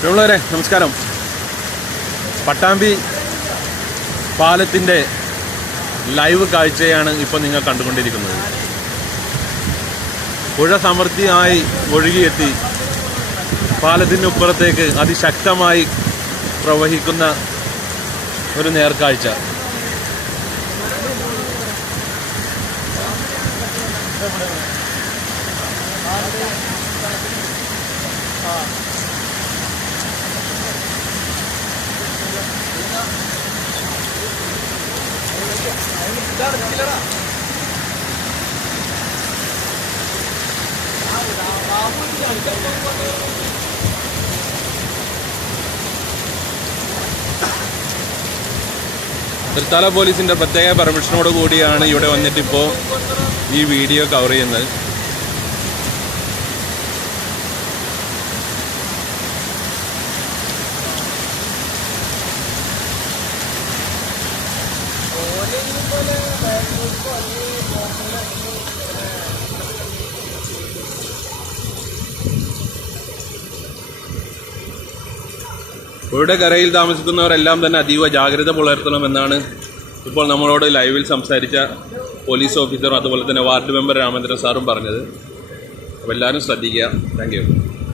പ്രിയമുള്ളവരെ നമസ്കാരം. പട്ടാമ്പി പാലത്തിൻ്റെ ലൈവ് കാഴ്ചയാണ് ഇപ്പോൾ നിങ്ങൾ കണ്ടുകൊണ്ടിരിക്കുന്നത്. പുഴ സമൃദ്ധിയായി ഒഴുകിയെത്തി പാലത്തിനുപ്പുറത്തേക്ക് അതിശക്തമായി പ്രവഹിക്കുന്ന ഒരു നേർക്കാഴ്ച. തൃത്താല പോലീസിൻ്റെ പ്രത്യേക പെർമിഷനോട് കൂടിയാണ് ഇവിടെ വന്നിട്ടിപ്പോൾ ഈ വീഡിയോ കവർ ചെയ്യുന്നത്. പുഴയുടെ കരയിൽ താമസിക്കുന്നവരെല്ലാം തന്നെ അതീവ ജാഗ്രത പുലർത്തണമെന്നാണ് ഇപ്പോൾ നമ്മളോട് ലൈവിൽ സംസാരിച്ച പോലീസ് ഓഫീസറും അതുപോലെ തന്നെ വാർഡ് മെമ്പർ രാമേന്ദ്രൻ സാറും പറഞ്ഞത്. അപ്പോൾ എല്ലാവരും ശ്രദ്ധിക്കുക. Thank you.